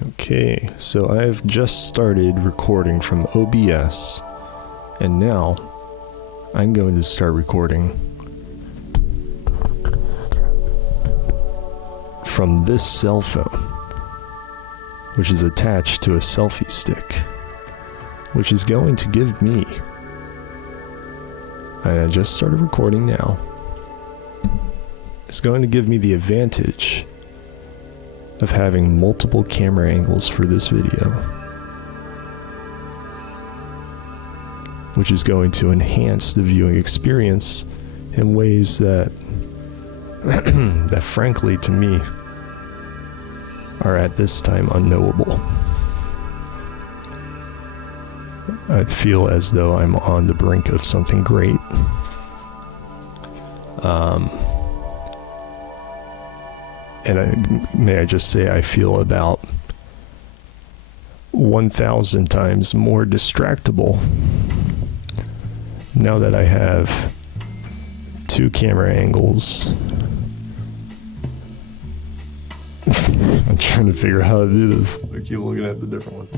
Okay, so I've just started recording from OBS, and now I'm going to start recording from this cell phone, which is attached to a selfie stick, which is going to give me, and I just started recording now, it's going to give me the advantage of having multiple camera angles for this video, which is going to enhance the viewing experience in ways that that frankly to me are at this time unknowable. I feel as though I'm on the brink of something great. And may I just say, I feel about 1,000 times more distractible now that I have two camera angles. I'm trying to figure out how to do this. I keep looking at the different ones.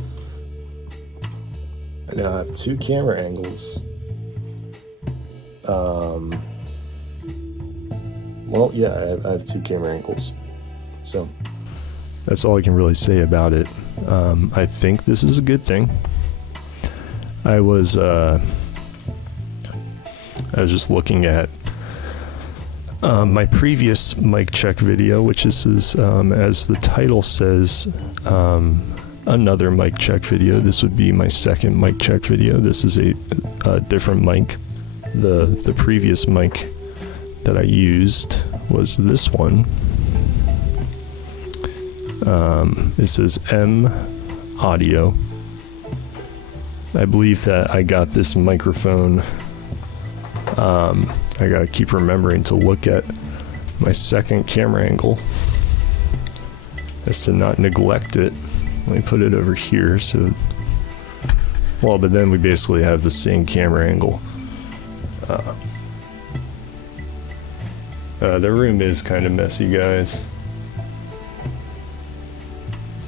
I now have two camera angles. Well, yeah, I have two camera angles. So that's all I can really say about it. I think this is a good thing. I was just looking at my previous mic check video, which is as the title says, another mic check video. This would be my second mic check video. This is a different mic. The previous mic that I used was this one. It says M Audio. I believe that I got this microphone. I gotta keep remembering to look at my second camera angle as to not neglect it. Let me put it over here so, well, but then we basically have the same camera angle. The room is kind of messy, guys.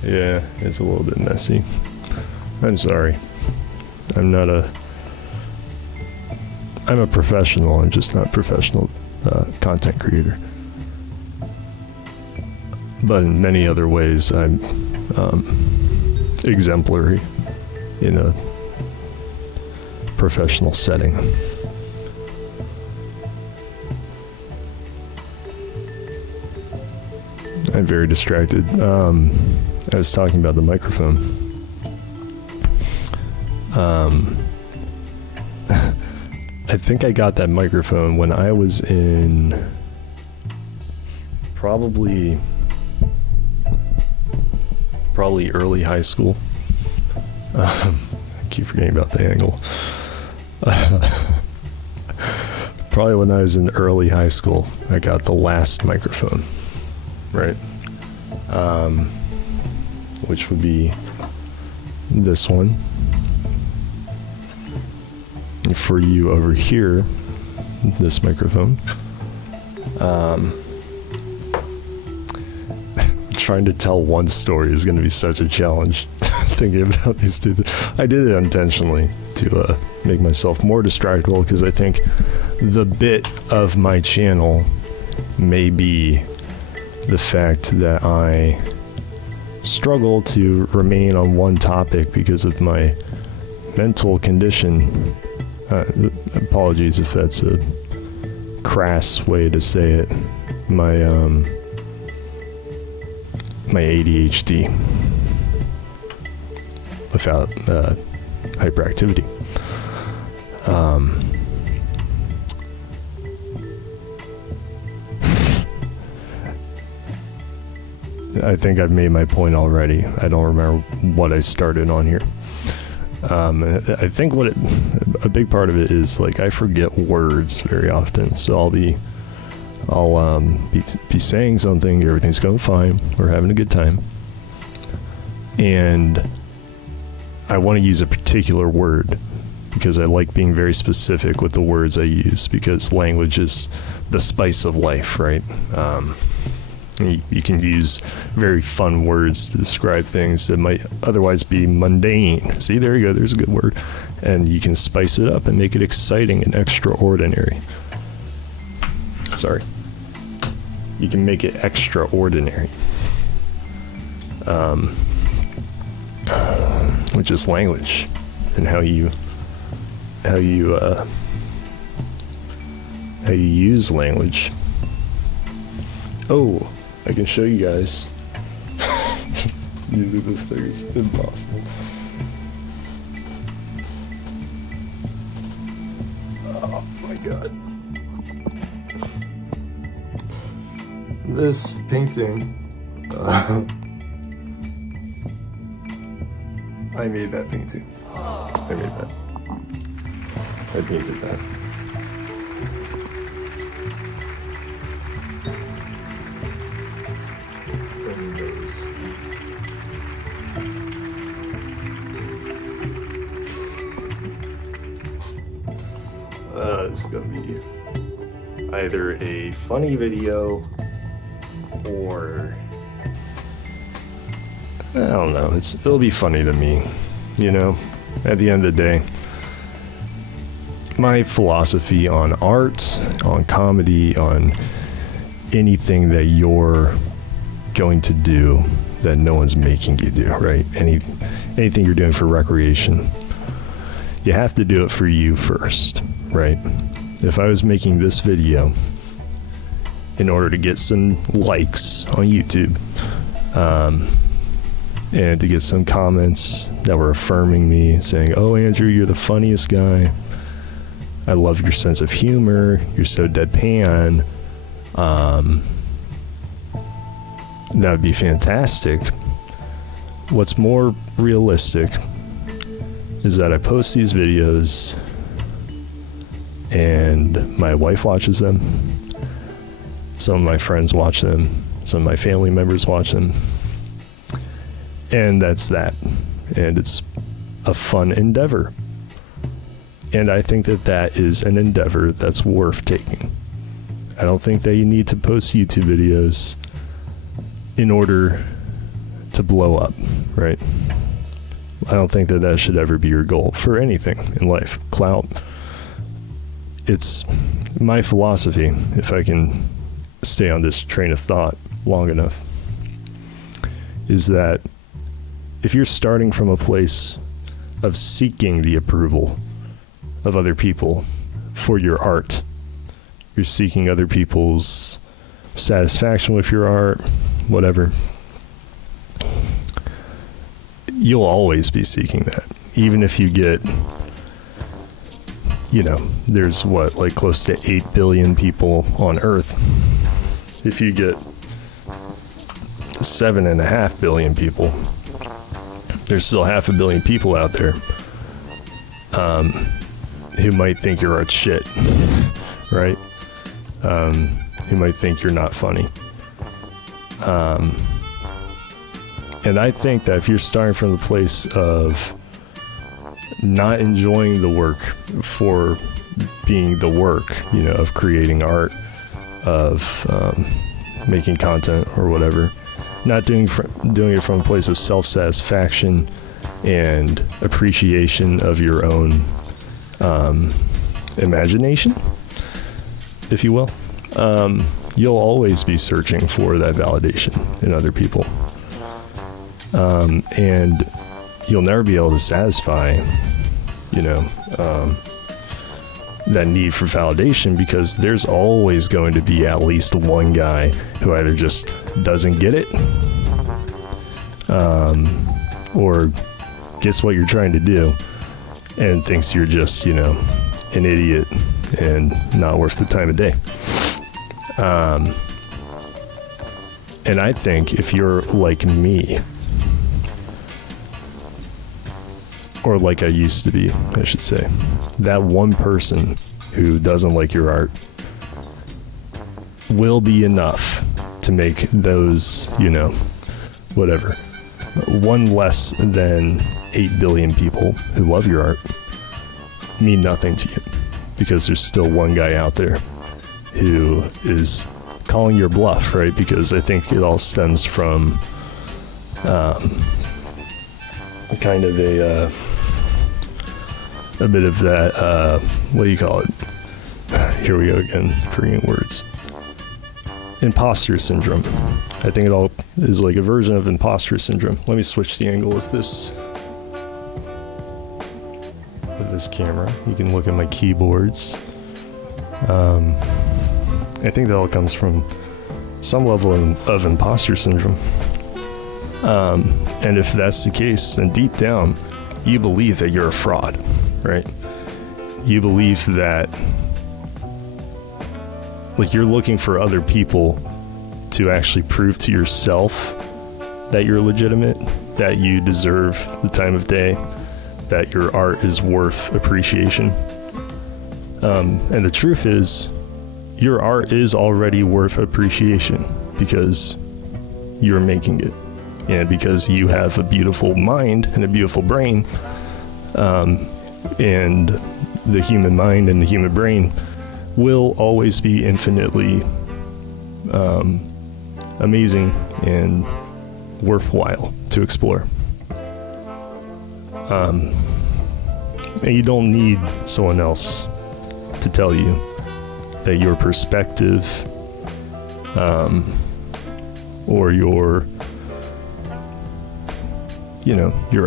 Yeah, it's a little bit messy. I'm sorry. I'm a professional, I'm just not a professional content creator. But in many other ways, I'm exemplary in a professional setting. I'm very distracted. I was talking about the microphone. I think I got that microphone when I was in probably early high school. I keep forgetting about the angle. Probably when I was in early high school, I got the last microphone, right? Which would be this one. And for you over here, this microphone. Trying to tell one story is going to be such a challenge. Thinking about these two. I did it intentionally to make myself more distractible, because I think the bit of my channel may be the fact that I struggle to remain on one topic because of my mental condition. Apologies if that's a crass way to say it. My ADHD without hyperactivity. I think I've made my point already. I don't remember what I started on here. I think a big part of it is, like, I forget words very often. So I'll be saying something, everything's going fine, we're having a good time, and I want to use a particular word because I like being very specific with the words I use, because language is the spice of life, right? You can use very fun words to describe things that might otherwise be mundane. See, there you go. There's a good word. And you can spice it up and make it exciting and extraordinary. Sorry. You can make it extraordinary. With just language and how you use language. Oh, I can show you guys. Using this thing is impossible. Oh my god. This painting, I made that painting. I made that. I painted that. It's gonna be either a funny video or I don't know. It'll be funny to me, you know. At the end of the day, my philosophy on art, on comedy, on anything that you're going to do that no one's making you do, right? Anything you're doing for recreation, you have to do it for you first, right? If I was making this video in order to get some likes on YouTube, and to get some comments that were affirming me, saying, "Oh, Andrew, you're the funniest guy. I love your sense of humor. You're so deadpan." That would be fantastic. What's more realistic is that I post these videos and my wife watches them. Some of my friends watch them. Some of my family members watch them. And that's that. And it's a fun endeavor. And I think that is an endeavor that's worth taking. I don't think that you need to post YouTube videos in order to blow up, right? I don't think that should ever be your goal for anything in life. Clout. It's my philosophy, if I can stay on this train of thought long enough, is that if you're starting from a place of seeking the approval of other people for your art, you're seeking other people's satisfaction with your art, whatever, you'll always be seeking that. Even if you get, there's close to 8 billion people on Earth. If you get 7.5 billion people, there's still 500 million people out there who might think your art's shit, right? Who might think you're not funny. And I think that if you're starting from the place of not enjoying the work for being the work, of creating art, of making content or whatever, not doing it from a place of self-satisfaction and appreciation of your own imagination, if you will, you'll always be searching for that validation in other people. And you'll never be able to satisfy, that need for validation, because there's always going to be at least one guy who either just doesn't get it, or gets what you're trying to do and thinks you're just, an idiot and not worth the time of day. And I think if you're like me, or like I used to be, I should say, that one person who doesn't like your art will be enough to make those, whatever, one less than 8 billion people who love your art mean nothing to you, because there's still one guy out there who is calling your bluff, right? Because I think it all stems from kind of a bit of that, what do you call it? Here we go again, forgetting words. Imposter syndrome. I think it all is like a version of imposter syndrome. Let me switch the angle of this camera. You can look at my keyboards. I think that all comes from some level of imposter syndrome. And if that's the case, then deep down, you believe that you're a fraud, right? You believe that, like, you're looking for other people to actually prove to yourself that you're legitimate, that you deserve the time of day, that your art is worth appreciation. And the truth is, your art is already worth appreciation because you're making it. And because you have a beautiful mind and a beautiful brain, and the human mind and the human brain will always be infinitely amazing and worthwhile to explore. And you don't need someone else to tell you that your perspective or your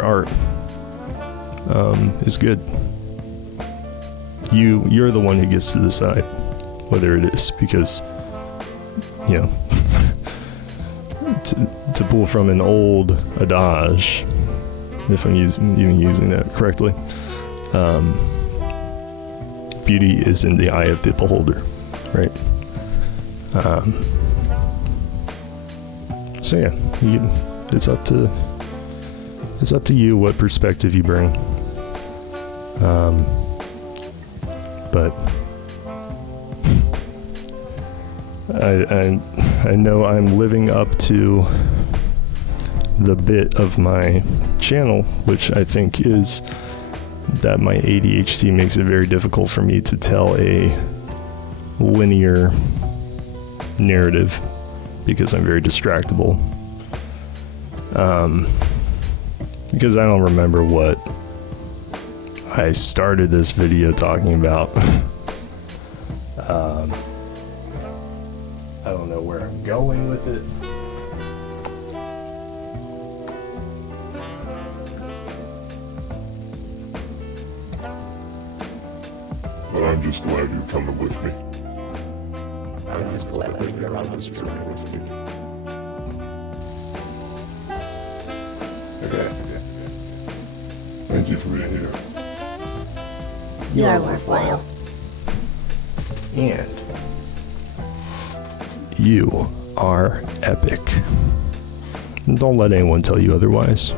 art is good. You're the one who gets to decide whether it is, because to pull from an old adage, if I'm even using that correctly, beauty is in the eye of the beholder, right? So yeah, it's up to you what perspective you bring. But I know I'm living up to the bit of my channel, which I think is that my ADHD makes it very difficult for me to tell a linear narrative because I'm very distractible. Because I don't remember what I started this video talking about. I don't know where I'm going with it. But I'm just glad you're coming with me. I'm just glad that you're on this journey with me. Okay. Thank you for being here. You're worthwhile. And you are epic. And don't let anyone tell you otherwise.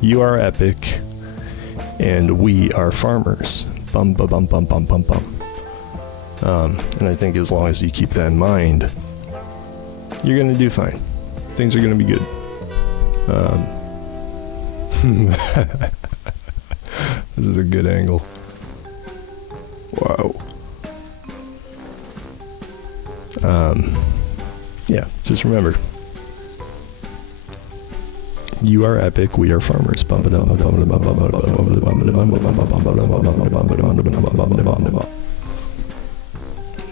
You are epic, and we are farmers. Bum bum bum bum bum bum bum. And I think as long as you keep that in mind, you're gonna do fine. Things are gonna be good. This is a good angle. Wow. Yeah, just remember. You are epic, we are farmers.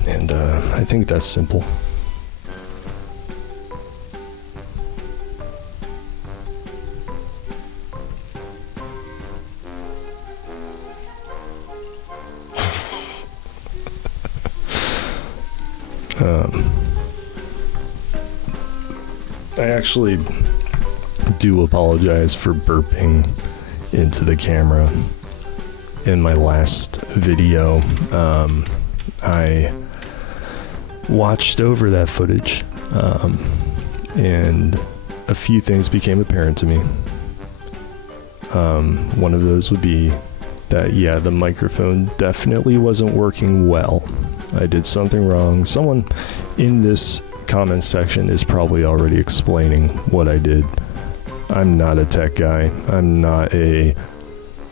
And I think that's simple. I actually do apologize for burping into the camera in my last video. I watched over that footage, and a few things became apparent to me. One of those would be that, yeah, the microphone definitely wasn't working well. I did something wrong. Someone in this comment section is probably already explaining what I did. I'm not a tech guy. I'm not a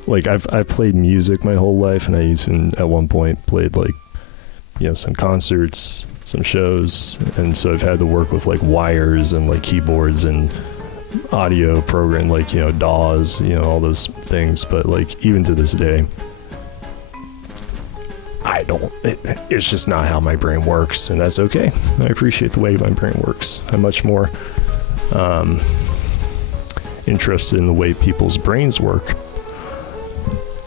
like I've played music my whole life, and I even at one point played like, you know, some concerts, some shows, and so I've had to work with like wires and like keyboards and audio program, like, you know, DAWs, you know, all those things. But like even to this day, it's just not how my brain works, and that's okay. I appreciate the way my brain works. I'm much more interested in the way people's brains work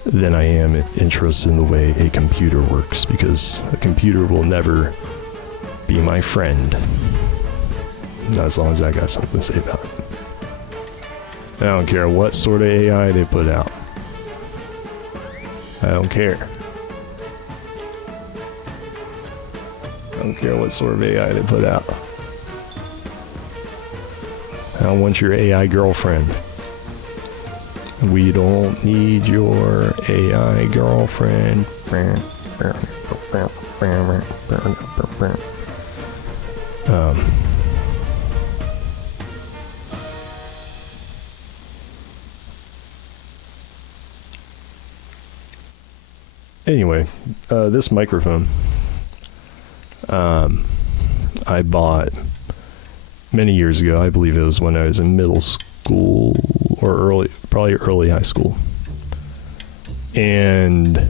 than I am interested in the way a computer works, because a computer will never be my friend. Not as long as I got something to say about it. I don't care what sort of AI they put out. I don't care. I don't care what sort of AI they put out. I don't want your AI girlfriend. We don't need your AI girlfriend. Anyway, this microphone I bought many years ago. I believe it was when I was in middle school or probably early high school. And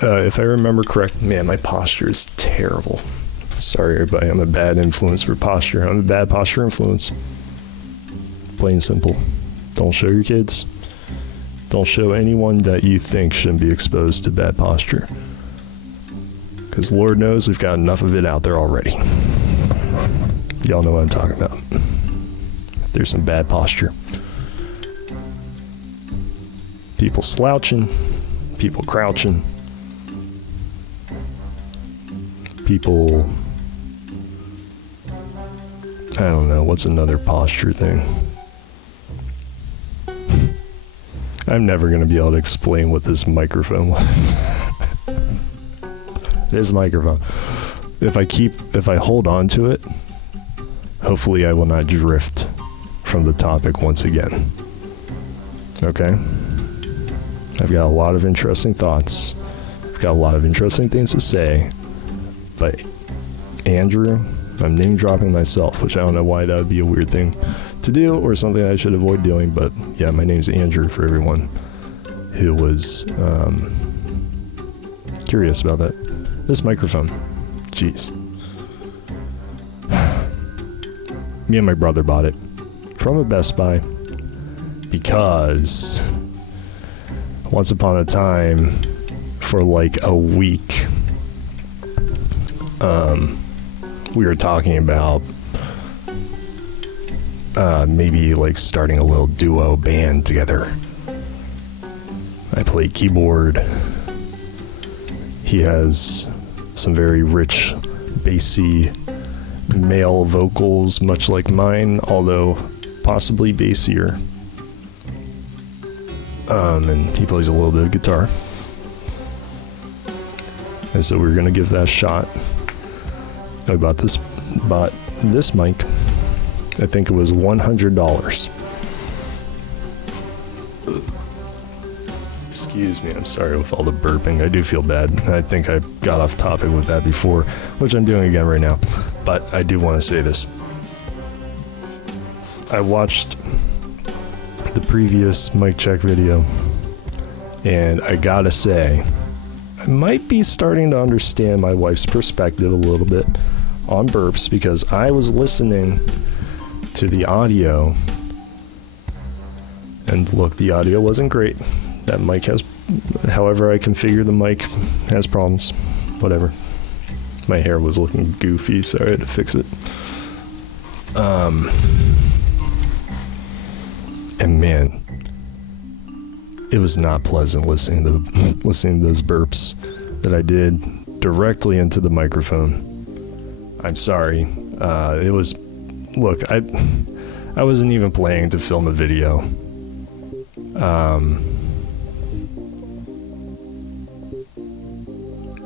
if I remember correct, man, my posture is terrible. Sorry, everybody. I'm a bad influence for posture. I'm a bad posture influence. Plain and simple. Don't show your kids. Don't show anyone that you think shouldn't be exposed to bad posture. Because Lord knows we've got enough of it out there already. Y'all know what I'm talking about. There's some bad posture. People slouching. People crouching. People... I don't know. What's another posture thing? I'm never going to be able to explain what this microphone was. This microphone. If I hold on to it, hopefully I will not drift from the topic once again. Okay? I've got a lot of interesting thoughts. I've got a lot of interesting things to say. But Andrew, I'm name dropping myself, which I don't know why that would be a weird thing to do or something I should avoid doing, but yeah, my name's Andrew for everyone who was curious about that. This microphone, jeez. Me and my brother bought it from a Best Buy because once upon a time, for like a week, we were talking about maybe like starting a little duo band together. I play keyboard. He has some very rich, bassy male vocals, much like mine, although possibly bassier. And he plays a little bit of guitar. And so we're gonna give that a shot. I bought this mic. I think it was $100. Excuse me, I'm sorry with all the burping. I do feel bad. I think I got off topic with that before, which I'm doing again right now. But I do want to say this. I watched the previous mic check video, and I gotta say, I might be starting to understand my wife's perspective a little bit on burps, because I was listening to the audio, and look, the audio wasn't great. That mic has, however I configure the mic, has problems. Whatever. My hair was looking goofy, so I had to fix it. And man, it was not pleasant listening to those burps that I did directly into the microphone. I'm sorry. It was, look, I wasn't even planning to film a video.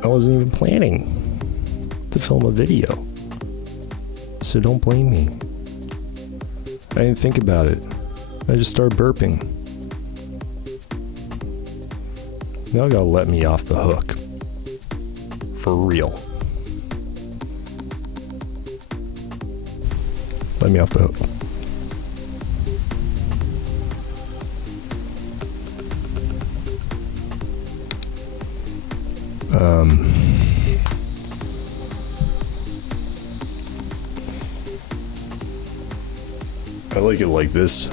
I wasn't even planning to film a video. So don't blame me. I didn't think about it. I just started burping. Y'all gotta let me off the hook. For real. Let me off the hook. I like it like this.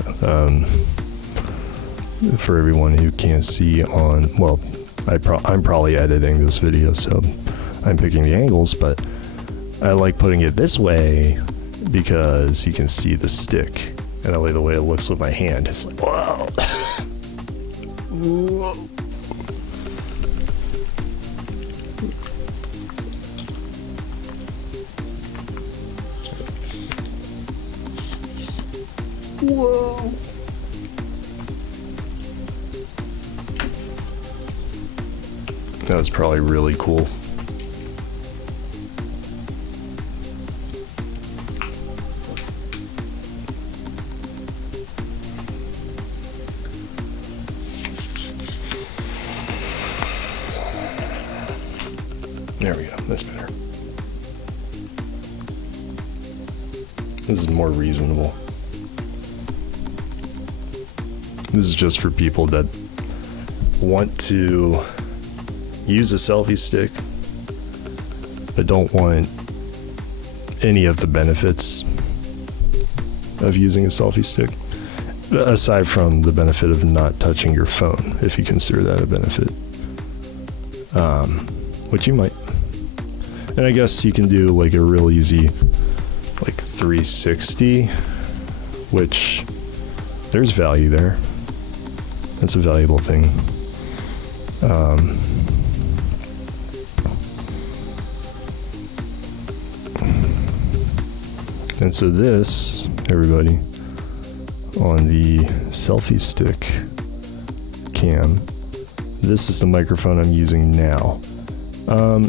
For everyone who can't see on, well, I'm probably editing this video, so I'm picking the angles, but I like putting it this way because you can see the stick, and I like the way it looks with my hand. It's like, wow. Whoa. That was probably really cool. There we go. That's better. This is more reasonable. This is just for people that want to use a selfie stick but don't want any of the benefits of using a selfie stick, aside from the benefit of not touching your phone, if you consider that a benefit, which you might. And I guess you can do like a real easy like 360, which there's value there. That's a valuable thing. And so this, everybody, on the selfie stick cam, this is the microphone I'm using now.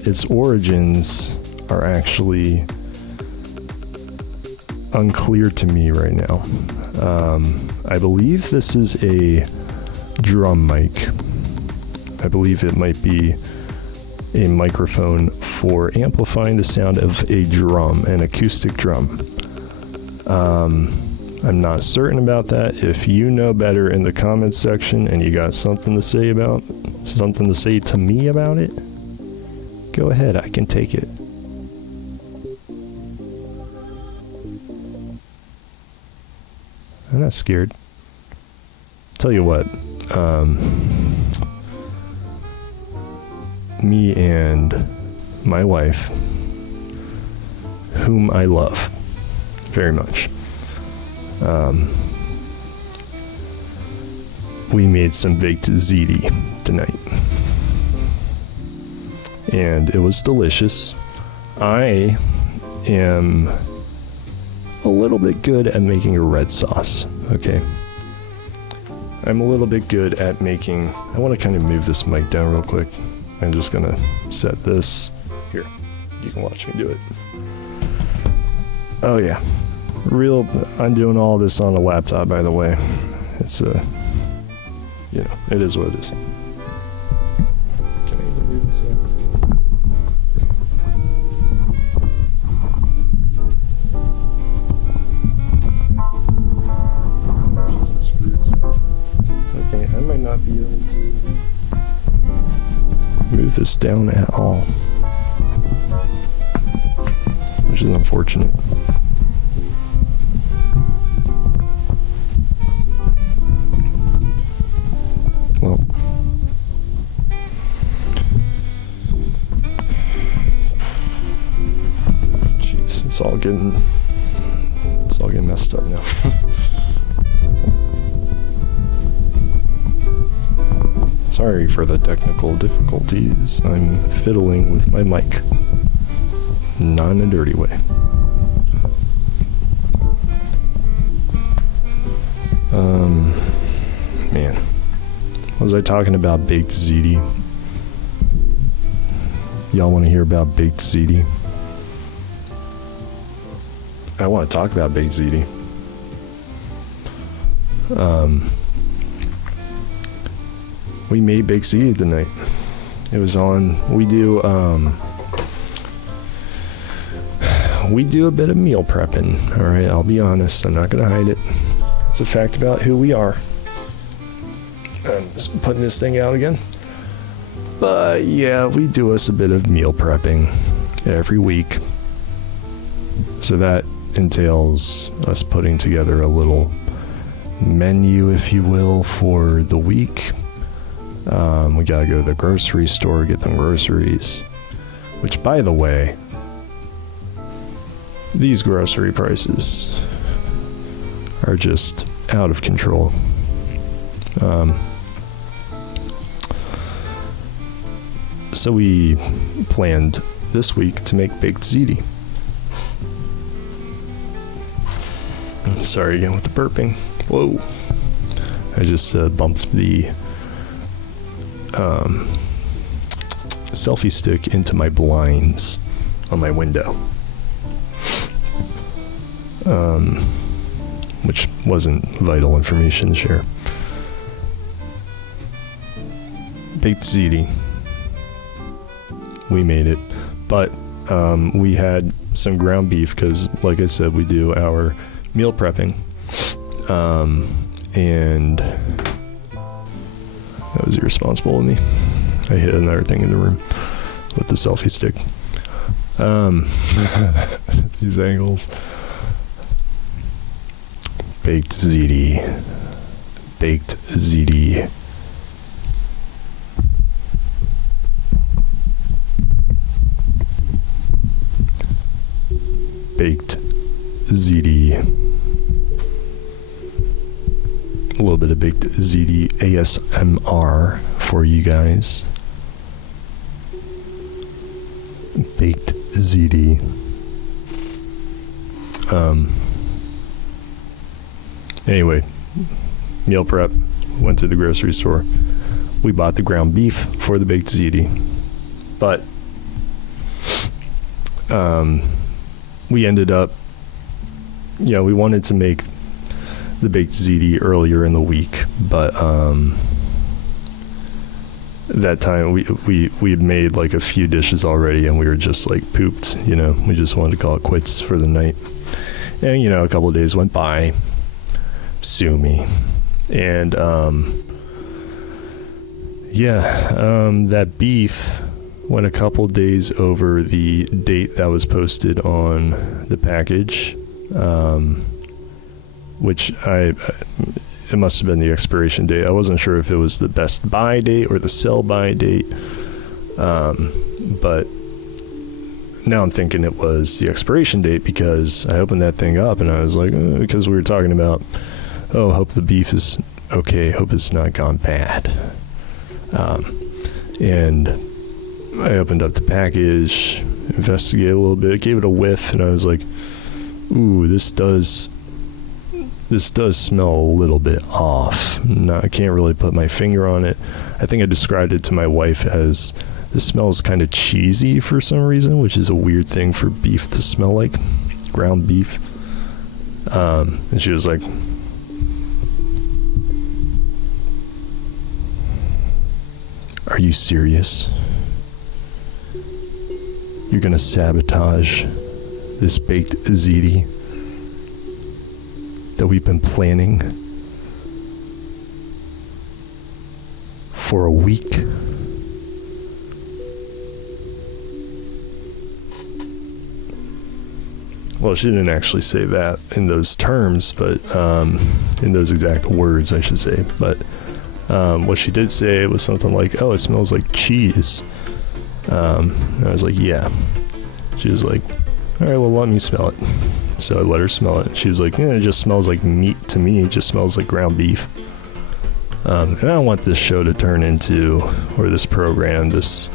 Its origins are actually unclear to me right now. I believe this is a drum mic. I believe it might be a microphone for amplifying the sound of a drum, an acoustic drum. I'm not certain about that. If you know better in the comments section and you got something to say to me about it, go ahead, I can take it. I'm not scared. Tell you what, me and my wife, whom I love very much, we made some Baked Ziti tonight, and it was delicious. I am a little bit good at making a red sauce, okay? I'm a little bit good at making, I want to kind of move this mic down real quick. I'm just gonna set this here. You can watch me do it. Oh yeah, I'm doing all this on a laptop, by the way. It's it is what it is. Can I even move this up? Some screws. Okay, I might not be able to move this down at all, which is unfortunate. Well, jeez, it's all getting messed up now. Sorry for the technical difficulties. I'm fiddling with my mic. Not in a dirty way. Man. Was I talking about Baked Ziti? Y'all want to hear about Baked Ziti? I want to talk about Baked Ziti. we made Baked Ziti tonight. It was on. We do a bit of meal prepping. All right, I'll be honest. I'm not gonna hide it. It's a fact about who we are. I'm just putting this thing out again. But yeah, we do us a bit of meal prepping every week. So that entails us putting together a little menu, if you will, for the week. We gotta go to the grocery store, get them groceries. Which, by the way, these grocery prices are just out of control. So we planned this week to make Baked Ziti. Sorry again with the burping. Whoa. I just bumped the selfie stick into my blinds on my window. Which wasn't vital information to share. Baked Ziti. We made it. But we had some ground beef because, like I said, we do our meal prepping. And that was irresponsible of me. I hit another thing in the room with the selfie stick. These angles. Baked Ziti. Baked Ziti. Baked Ziti. A little bit of Baked Ziti ASMR for you guys. Baked Ziti. Anyway, meal prep. Went to the grocery store. We bought the ground beef for the Baked Ziti. But we ended up, we wanted to make the Baked Ziti earlier in the week, but that time we had made like a few dishes already, and we were just like pooped. We just wanted to call it quits for the night. And a couple of days went by. Sue me. And that beef went a couple days over the date that was posted on the package, which it must have been the expiration date. I wasn't sure if it was the best buy date or the sell by date, but now I'm thinking it was the expiration date because I opened that thing up and I was like, because we were talking about, hope the beef is okay, hope it's not gone bad. And I opened up the package, investigated a little bit, gave it a whiff, and I was like, ooh, this does smell a little bit off. I can't really put my finger on it. I think I described it to my wife as this smells kind of cheesy for some reason, which is a weird thing for beef to smell like, ground beef. And she was like, are you serious? You're gonna sabotage this Baked Ziti that we've been planning for a week? Well, she didn't actually say that in those terms, but in those exact words, I should say. But what she did say was something like, oh, it smells like cheese. And I was like, yeah. She was like, all right, well, let me smell it. So I let her smell it. She was like, yeah, it just smells like meat to me. It just smells like ground beef. And I don't want this show to turn into, or this program, this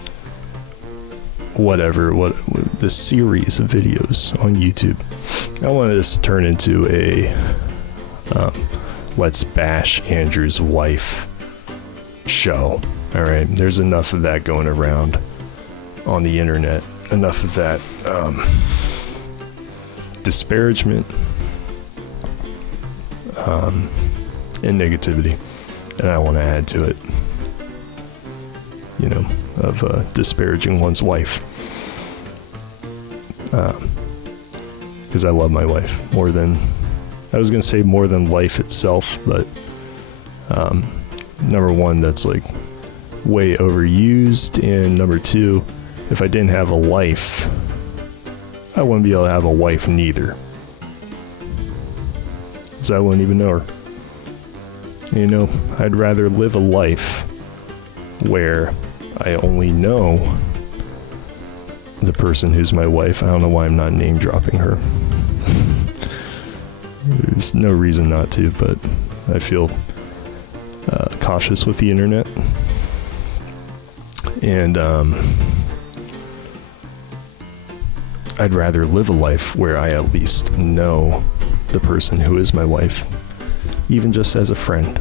this series of videos on YouTube. I want this to turn into a Let's Bash Andrew's Wife show. All right, there's enough of that going around on the internet. Enough of that disparagement and negativity, and I want to add to it. of disparaging one's wife. Because I love my wife more than, I was going to say more than life itself, but number one, that's like way overused, and number two, if I didn't have a life, I wouldn't be able to have a wife neither. So I wouldn't even know her. I'd rather live a life where I only know the person who's my wife. I don't know why I'm not name dropping her. There's no reason not to, but I feel cautious with the internet. And I'd rather live a life where I at least know the person who is my wife, even just as a friend,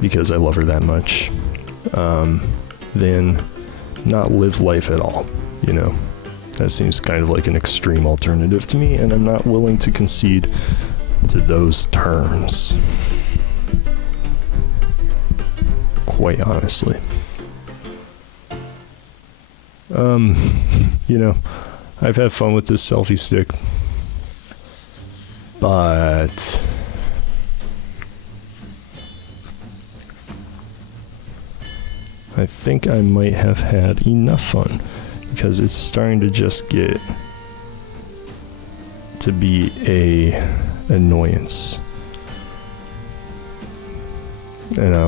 because I love her that much, than not live life at all. That seems kind of like an extreme alternative to me, and I'm not willing to concede to those terms, quite honestly. I've had fun with this selfie stick, but I think I might have had enough fun, because it's starting to just get to be a annoyance. And I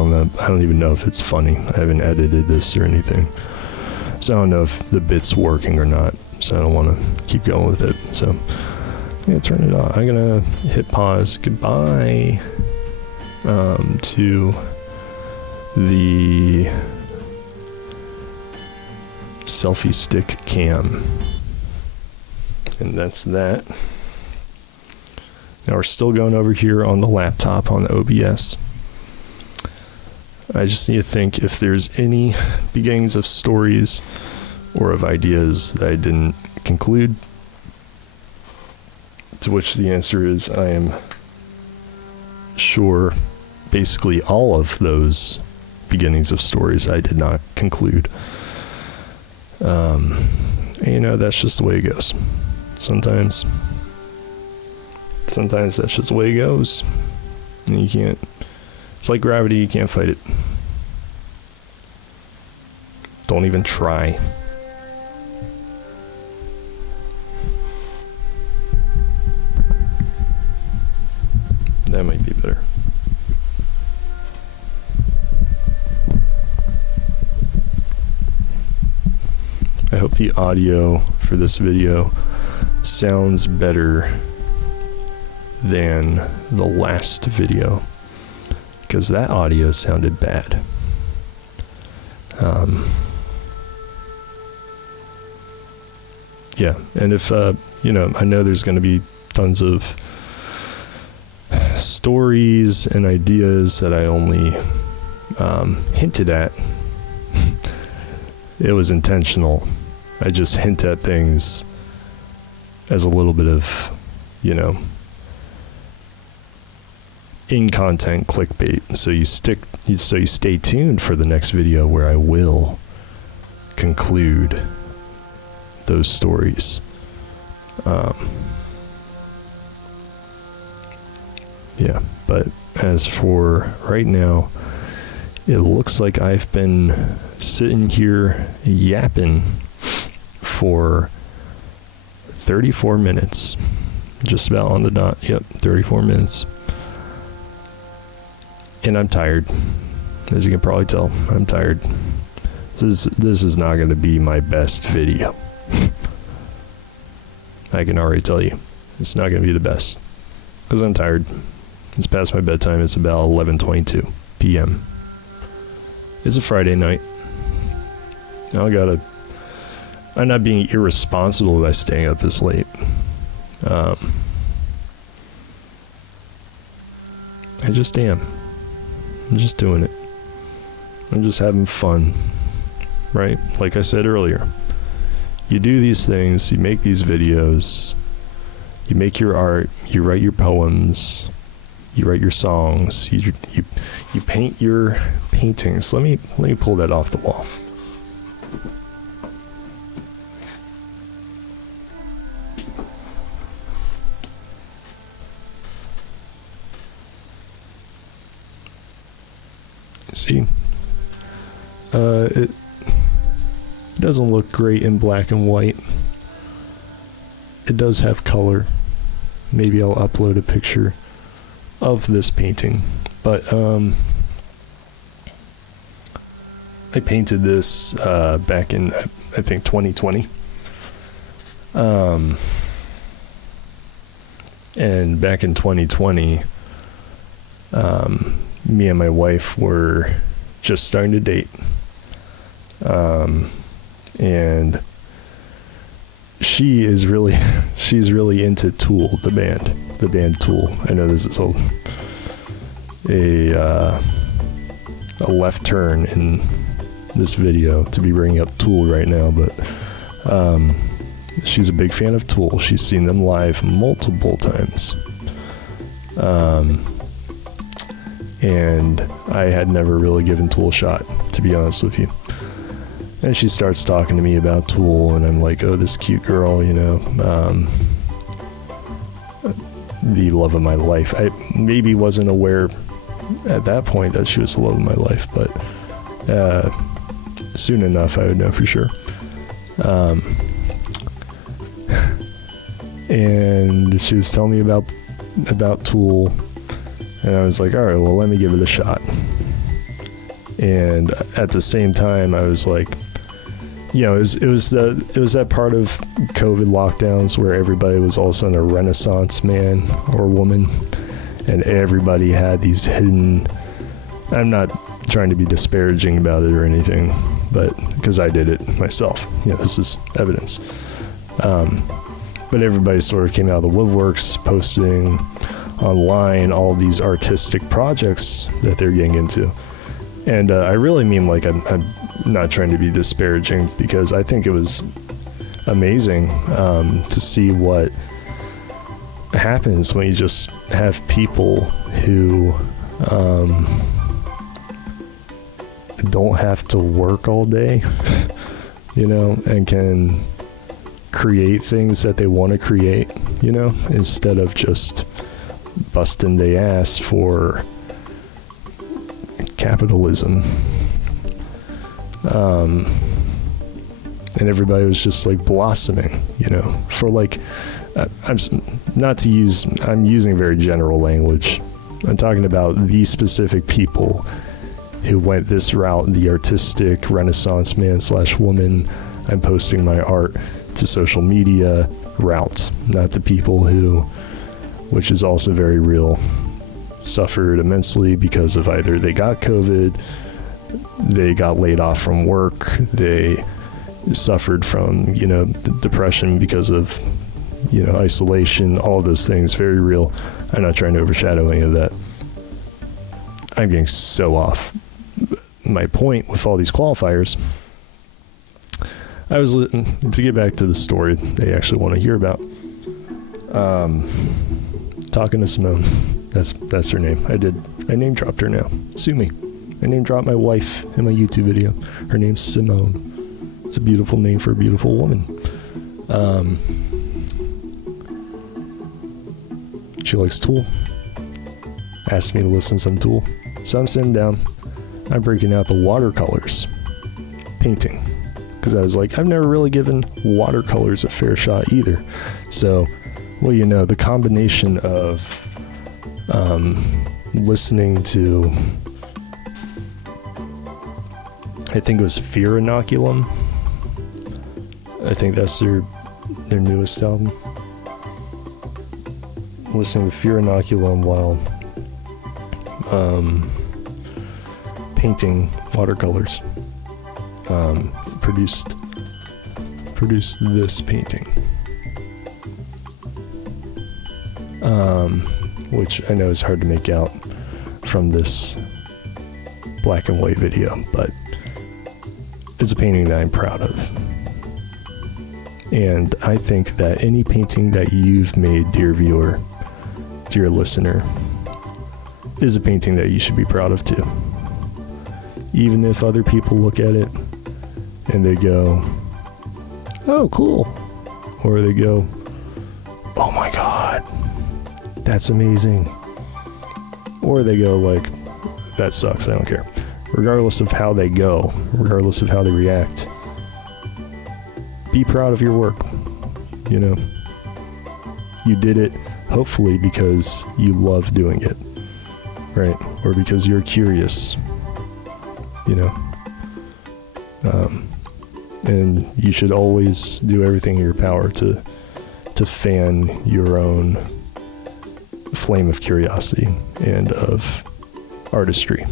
don't even know if it's funny. I haven't edited this or anything, so I don't know if the bit's working or not, so I don't want to keep going with it. So I'm gonna turn it off. I'm gonna hit pause. Goodbye to the selfie stick cam. And that's that. Now we're still going over here on the laptop on the OBS. I just need to think if there's any beginnings of stories or of ideas that I didn't conclude. To which the answer is, I am sure basically all of those beginnings of stories I did not conclude. And that's just the way it goes. Sometimes that's just the way it goes. And you can't, it's like gravity, you can't fight it. Don't even try. That might be better. I hope the audio for this video sounds better than the last video, because that audio sounded bad. Yeah, and if I know there's going to be tons of stories and ideas that I only hinted at. It was intentional. I just hint at things as a little bit of, in-content clickbait. So you stay tuned for the next video where I will conclude those stories. Yeah, but as for right now, it looks like I've been sitting here yapping for 34 minutes. Just about on the dot. Yep, 34 minutes. And I'm tired. As you can probably tell, I'm tired. This is not going to be my best video. I can already tell you. It's not going to be the best. Because I'm tired. It's past my bedtime. It's about 11:22 p.m. It's a Friday night. I'm not being irresponsible by staying up this late. I just am. I'm just doing it. I'm just having fun. Right? Like I said earlier. You do these things, you make these videos, you make your art, you write your poems, you write your songs, you paint your paintings. Let me pull that off the wall. See, it doesn't look great in black and white. It does have color. Maybe I'll upload a picture of this painting, but I painted this back in, I think, 2020. And back in 2020, me and my wife were just starting to date. And she's really into Tool, the band Tool. I know this is a left turn in this video to be bringing up Tool right now, but she's a big fan of Tool. She's seen them live multiple times. And I had never really given Tool a shot, to be honest with you. And she starts talking to me about Tool, and I'm like, oh, this cute girl, you know, the love of my life. I maybe wasn't aware at that point that she was the love of my life, but soon enough I would know for sure. And she was telling me about Tool, and I was like, all right, well, let me give it a shot. And at the same time, I was like, you know, it was that part of COVID lockdowns where everybody was all of a sudden a Renaissance man or woman, and everybody had these hidden. I'm not trying to be disparaging about it or anything, but because I did it myself, you know, this is evidence. But everybody sort of came out of the woodworks, posting online all these artistic projects that they're getting into. And I really mean, like, I'm not trying to be disparaging, because I think it was amazing to see what happens when you just have people who don't have to work all day, you know, and can create things that they want to create, you know, instead of just busting their ass for capitalism. And everybody was just like blossoming, you know, for like, I'm using very general language. I'm talking about these specific people who went this route, the artistic Renaissance man / woman, I'm posting my art to social media route, not the people who, which is also very real, suffered immensely because of either they got COVID, they got laid off from work, they suffered from, you know, depression because of, you know, isolation, all of those things, very real. I'm not trying to overshadow any of that. I'm getting so off my point with all these qualifiers. I was, to get back to the story they actually want to hear about, talking to Simone. That's her name. I name dropped her now. Sue me. I name dropped my wife in my YouTube video. Her name's Simone. It's a beautiful name for a beautiful woman. She likes Tool. Asked me to listen to some Tool. So I'm sitting down. I'm breaking out the watercolors. Painting. Because I was like, I've never really given watercolors a fair shot either. So, well, you know, the combination of listening to, I think it was Fear Inoculum. I think that's their newest album. Listening to Fear Inoculum while painting watercolors. Produced this painting, which I know is hard to make out from this black and white video, but it's a painting that I'm proud of. And I think that any painting that you've made, dear viewer, dear listener, is a painting that you should be proud of too. Even if other people look at it and they go, oh, cool. Or they go, oh my God, that's amazing. Or they go like, that sucks, I don't care. Regardless of how they go, regardless of how they react, be proud of your work. You know, you did it hopefully because you love doing it, right? Or because you're curious, you know. And you should always do everything in your power to fan your own flame of curiosity and of artistry.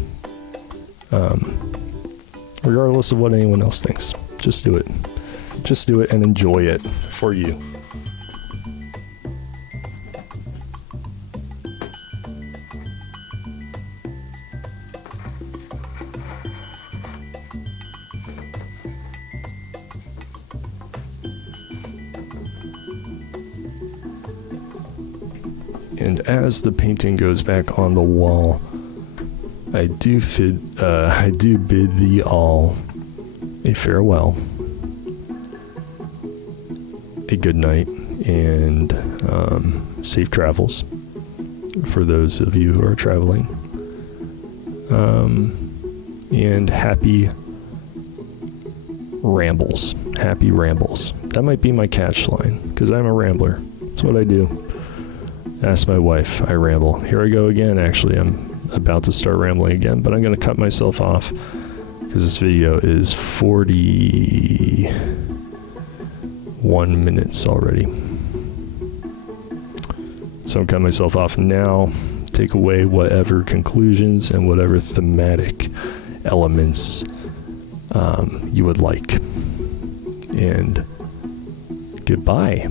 Regardless of what anyone else thinks, just do it. Just do it and enjoy it for you. And as the painting goes back on the wall, I do bid thee all a farewell, a good night, and safe travels for those of you who are traveling. And happy rambles. Happy rambles. That might be my catch line, because I'm a rambler. That's what I do. Ask my wife. I ramble. Here I go again, actually. I'm about to start rambling again, but I'm going to cut myself off because this video is 41 minutes already. So I'm cutting myself off now. Take away whatever conclusions and whatever thematic elements you would like. And goodbye.